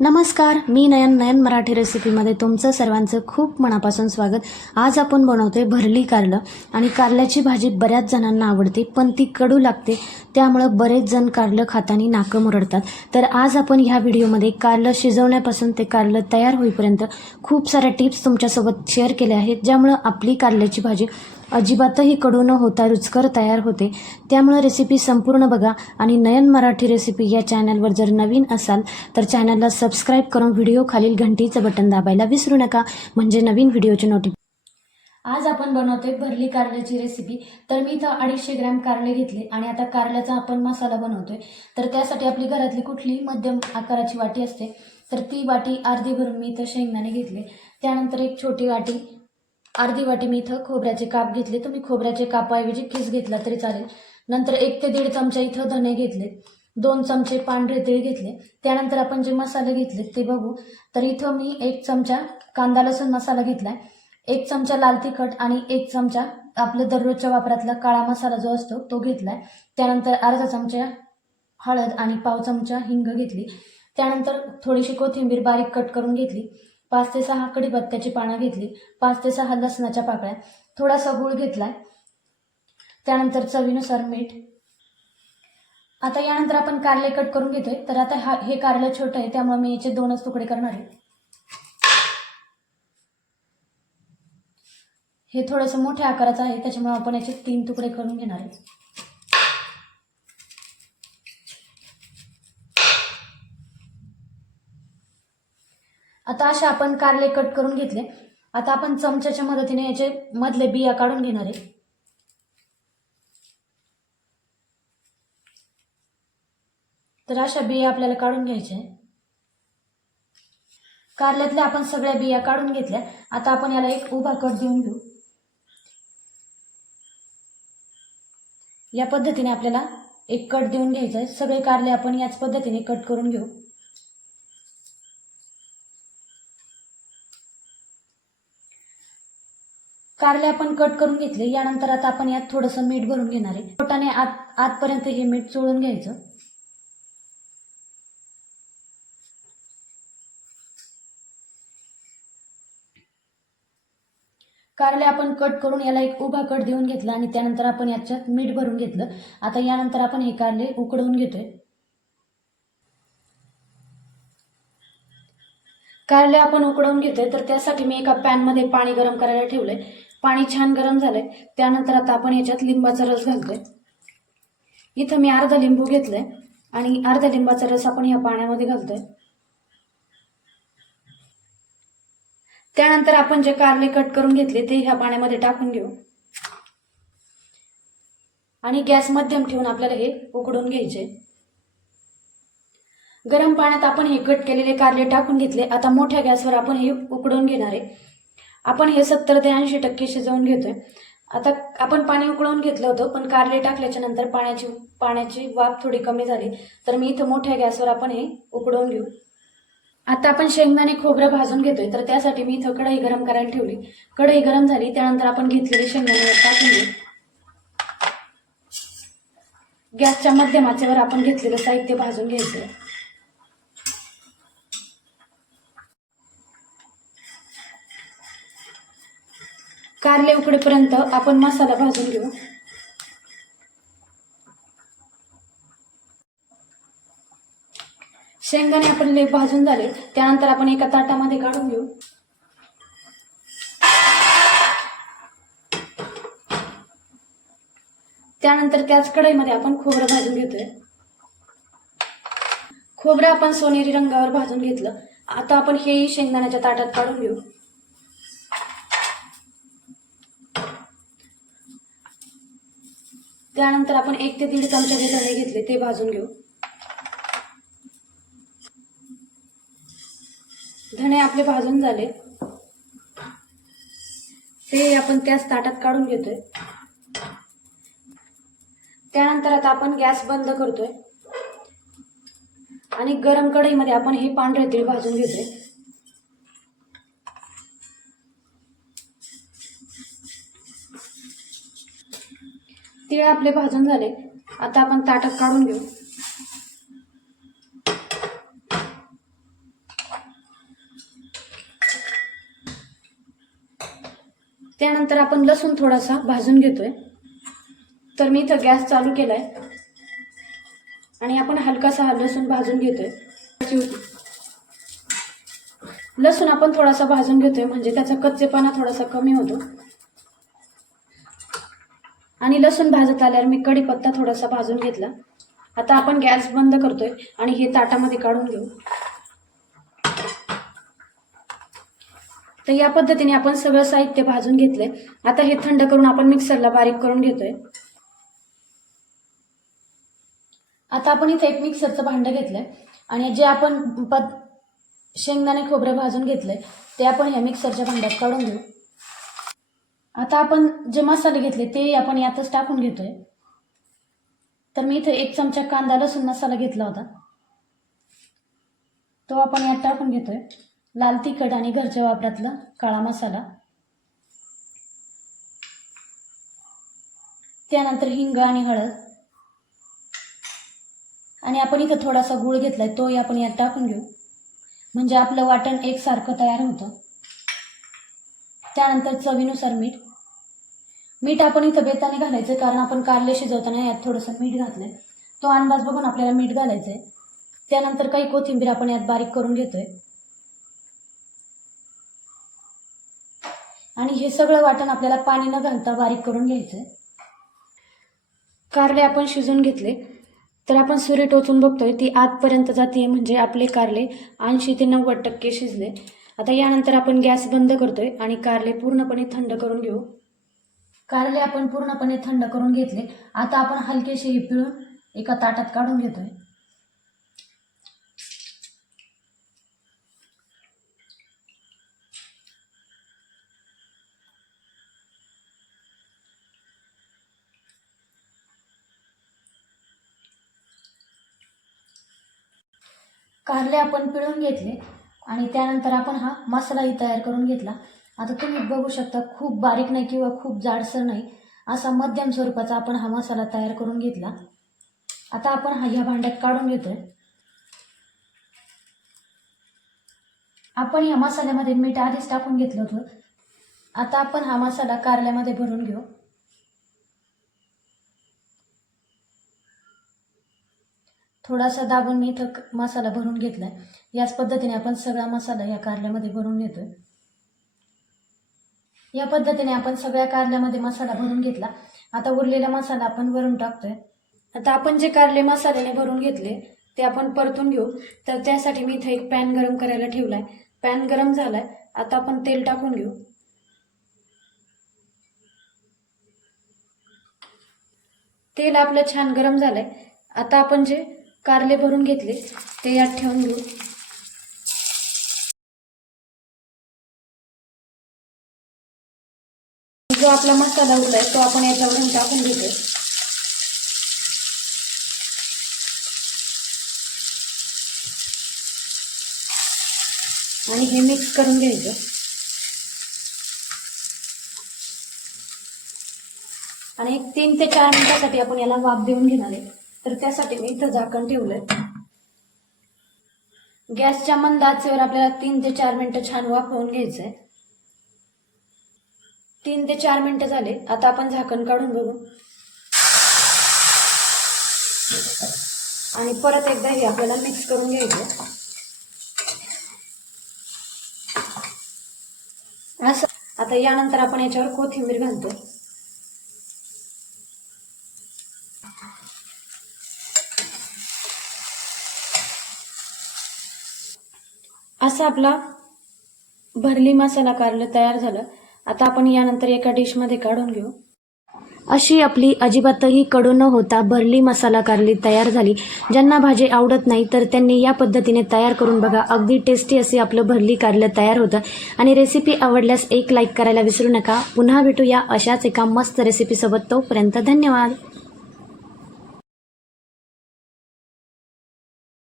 नमस्कार, मी नयन मराठी रेसिपीमध्ये तुमचं सर्वांचं खूप मनापासून स्वागत. आज आपण बनवतोय भरली कारलं. आणि कारल्याची भाजी बऱ्याच जणांना आवडते, पण ती कडू लागते, त्यामुळं बरेच जण कारलं खाताना नाकं मुरडतात. तर आज आपण ह्या व्हिडिओमध्ये कारलं शिजवण्यापासून ते कारलं तयार होईपर्यंत खूप साऱ्या टिप्स तुमच्यासोबत शेअर केल्या आहेत, ज्यामुळं आपली कारल्याची भाजी अजिबातही कडू न होता रुचकर तयार होते. त्यामुळे रेसिपी संपूर्ण बघा आणि नयन मराठी रेसिपी या चॅनलवर जर नवीन असाल तर चॅनलला सबस्क्राईब करून व्हिडिओ खालील घंटीचं बटन दाबायला विसरू नका, म्हणजे नवीन व्हिडिओचे नोटिफिकेशन. आज आपण बनवतोय भरली कारल्याची रेसिपी. तर मी इथं 250 ग्रॅम कारले घेतले आणि आता कारल्याचा आपण मसाला बनवतोय. तर त्यासाठी आपली घरातली कुठली मध्यम आकाराची वाटी असते, तर ती वाटी अर्धी भरून मी इथं शेंगदाणे घेतले. त्यानंतर एक छोटी वाटी, अर्धी वाटी मी इथं खोबऱ्याचे काप घेतले. तुम्ही खोबऱ्याचे कापाऐवजी खिस घेतला तरी चालेल. नंतर 1 ते 1.5 चमचा इथं धणे घेतले. 2 चमचे पांढरे तीळ घेतले. त्यानंतर आपण जे मसाले घेतले ते बघू. तर इथं मी 1 चमचा कांदा लसूण मसाला घेतलाय, 1 चमचा लाल तिखट आणि 1 चमचा आपलं दररोजच्या वापरातला काळा मसाला जो असतो तो घेतलाय. त्यानंतर अर्धा चमचा हळद आणि पाव चमचा हिंग घेतली. त्यानंतर थोडीशी कोथिंबीर बारीक कट करून घेतली. 5 ते 6 कढीपत्त्याची पानं घेतली. 5 ते 6 लसणाच्या पाकळ्या, थोडासा गूळ घेतलाय. त्यानंतर चवीनुसार मीठ. आता यानंतर आपण कारले कट करून घेतोय. तर आता हे कारलं छोटं आहे, त्यामुळे मी याचे 2च तुकडे करणार आहे. हे थोडंसं मोठ्या आकाराचं आहे, त्याच्यामुळे आपण याचे 3 तुकडे करून घेणार आहे. आता असे आपण कारले कट करून घेतले. आता आपण चमच्याच्या मदतीने याचे मधले बिया काढून घेणार आहे. तर अशा बिया आपल्याला काढून घ्यायच्या आहे. कारल्यातल्या आपण सगळ्या बिया काढून घेतल्या. आता आपण याला एक उभा कट देऊन घेऊ. या पद्धतीने आपल्याला एक कट देऊन घ्यायचा आहे. सगळे कारले आपण याच पद्धतीने कट करून घेऊ. कारले आपण कट करून घेतले. यानंतर आता आपण यात थोडंसं मीठ भरून घेणार आहे. बोटाने आतपर्यंत हे मीठ चोळून घ्यायचं. कारले आपण कट करून याला एक उभा कट देऊन घेतला आणि त्यानंतर आपण याच्यात मीठ भरून घेतलं. आता यानंतर आपण हे कारले उकडवून घेतोय. कारले आपण उकडवून घेतोय, तर त्यासाठी मी एका पॅनमध्ये पाणी गरम करायला ठेवलंय. पाणी छान गरम झालंय. त्यानंतर आता आपण याच्यात लिंबाचा रस घालतोय. इथं मी अर्धा लिंबू घेतलंय आणि अर्धा लिंबाचा रस आपण या पाण्यामध्ये घालतोय. त्यानंतर आपण जे कारले कट करून घेतले ते ह्या पाण्यामध्ये टाकून घेऊ आणि गॅस मध्यम ठेवून आपल्याला हे उकडून घ्यायचे. गरम पाण्यात आपण हे कट केलेले कारले टाकून घेतले. आता मोठ्या गॅसवर आपण हे उकडून घेणार आहे. आपण हे 70 ते 80% शिजवून घेतोय. आता आपण पाणी उकळून घेतलं होतं, पण कारले टाकल्याच्या नंतर पाण्याची वाफ थोडी कमी झाली, तर मी इथं मोठ्या गॅसवर आपण हे उकडवून घेऊ. आता आपण शेंगदाणे खोबरं भाजून घेतोय, तर त्यासाठी मी इथं कढई गरम करायला ठेवली. कढई गरम झाली, त्यानंतर आपण घेतलेले शेंगदाणे टाकून घेऊ. गॅसच्या मध्यम आचेवर आपण घेतलेलं साहित्य भाजून घ्यायचं. कारले उकडेपर्यंत आपण मसाला भाजून घेऊ. शेंगदाणे आपले भाजून झाले, त्यानंतर आपण एका ताटामध्ये काढून घेऊ. त्यानंतर त्याच कढईमध्ये आपण खोबरं भाजून घेतोय. खोबरं आपण सोनेरी रंगावर भाजून घेतलं. आता आपण हेही शेंगदाण्याच्या ताटात काढून घेऊ. त्यानंतर आपण 1 ते 1.5 चमचे जे धणे घेतले ते भाजून घेऊ. धणे आपले भाजून झाले, ते आपण त्याच ताटात काढून घेतोय. त्यानंतर आता आपण गॅस बंद करतोय आणि गरम कढईमध्ये आपण हे पांढरे तीळ भाजून घेतोय. तीळ आपले भाजून झाले. आता आपण ताटात काढून घेऊ. त्यानंतर आपण लसूण थोडासा भाजून घेतोय. तर मी इथं गॅस चालू केलाय आणि आपण हलकासा हा लसूण भाजून घेतोय. लसूण आपण थोडासा भाजून घेतोय म्हणजे त्याचा कच्चेपणा थोडासा कमी होतो. आणि लसूण भाजत आल्यावर मी कढीपत्ता थोडासा भाजून घेतला. आता आपण गॅस बंद करतोय आणि हे ताटामध्ये काढून घेऊ. तर या पद्धतीने आपण सगळं साहित्य भाजून घेतलंय. आता हे थंड करून आपण मिक्सरला बारीक करून घेतोय. आता आपण इथे एक मिक्सरचं भांडं घेतलंय आणि जे आपण शेंगदाणे खोबरे भाजून घेतलंय ते आपण या मिक्सरच्या भांड्यात काढून घेऊ. आता आपण जे मसाले घेतले ते आपण यातच टाकून घेतोय. तर मी इथे 1 चमचा कांदा लसूण मसाला घेतला होता तो आपण यात टाकून घेतोय. लाल तिखट आणि घरच्या वापरातला काळा मसाला, त्यानंतर हिंग आणि हळद, आणि आपण इथं थोडासा गूळ घेतलाय तो आपण यात टाकून घेऊ म्हणजे आपलं वाटण एकसारखं तयार होतं. त्यानंतर चवीनुसार मीठ आपण इथं बेताने घालायचं कारण आपण कारले शिजवताना यात थोडंसं मीठ घातलंय. तो अंदाज बघून आपल्याला मीठ घालायचंय. त्यानंतर काही कोथिंबीर आपण यात बारीक करून घेतोय आणि हे सगळं वाटण आपल्याला पाणी न घालता बारीक करून घ्यायचंय. कारले आपण शिजून घेतले. तर आपण सुरी टोचून बघतोय ती आतपर्यंत जाते म्हणजे आपले कारले 80 ते 90% शिजले. आता यानंतर आपण गॅस बंद करतोय आणि कारले पूर्णपणे थंड करून घेऊ. कारले आपण पूर्णपणे थंड करून घेतले. आता आपण हलकेसे हे पिळून एका ताटात काढून घेतोय. कारले आपण पिळून घेतले आणि त्यानंतर आपण हा मसालाही तयार करून घेतला. आता तुम्ही बघू शकता खूप बारीक नाही किंवा खूप जाडसर नाही, असा मध्यम स्वरूपाचा आपण हा मसाला तयार करून घेतला. आता आपण हा ह्या भांड्यात काढून घेतोय. आपण ह्या मसाल्यामध्ये मीठ आधीच टाकून घेतलं होतं. आता आपण हा मसाला कारल्यामध्ये भरून घेऊ. थोडासा दाबून मी इथं मसाला भरून घेतलाय. याच पद्धतीने आपण सगळा मसाला या कारल्यामध्ये भरून घेतोय. या पद्धतीने आपण सगळ्या कारल्यामध्ये मसाला भरून घेतला. आता उरलेला मसाला आपण वरून टाकतोय. आता आपण जे कारले मसाल्याने भरून घेतले ते आपण परतून घेऊ. तर त्यासाठी मी इथे एक पॅन गरम करायला ठेवलाय. पॅन गरम झालाय. आता आपण तेल टाकून घेऊ. तेल आपलं छान गरम झालंय. आता आपण जे कारले भरून घेतले ते यात ठेवून घेऊ. जो आपला मसाला उरलाय तो आपण याच्यावरून टाकून घेतोय. आणि हे मिक्स करून घ्यायचं. आणि 3 ते 4 मिनिटासाठी आपण याला वाफ देऊन घेणार आहे. तर त्यासाठी मी इथं झाकण ठेवलंय. गॅसच्या मंद आचेवर आपल्याला 3 ते 4 मिनिटं छान वाफवून घ्यायचंय. 3 ते 4 मिनिटं झाले. आता आपण झाकण काढून बघू आणि परत एकदा हे आपल्याला मिक्स करून घ्यायचं. असं आता यानंतर आपण याच्यावर कोथिंबीर घालतो. असा आपला भरली मसाला कारलं तयार झालं. आता आपण यानंतर एका डिशमध्ये काढून घेऊ. अशी आपली अजिबातही कडू न होता भरली मसाला कारली तयार झाली. ज्यांना भाजी आवडत नाही तर त्यांनी या पद्धतीने तयार करून बघा. अगदी टेस्टी असे आपलं भरली कारलं तयार होतं. आणि रेसिपी आवडल्यास एक लाईक करायला विसरू नका. पुन्हा भेटूया अशाच एका मस्त रेसिपीसोबत. तोपर्यंत धन्यवाद.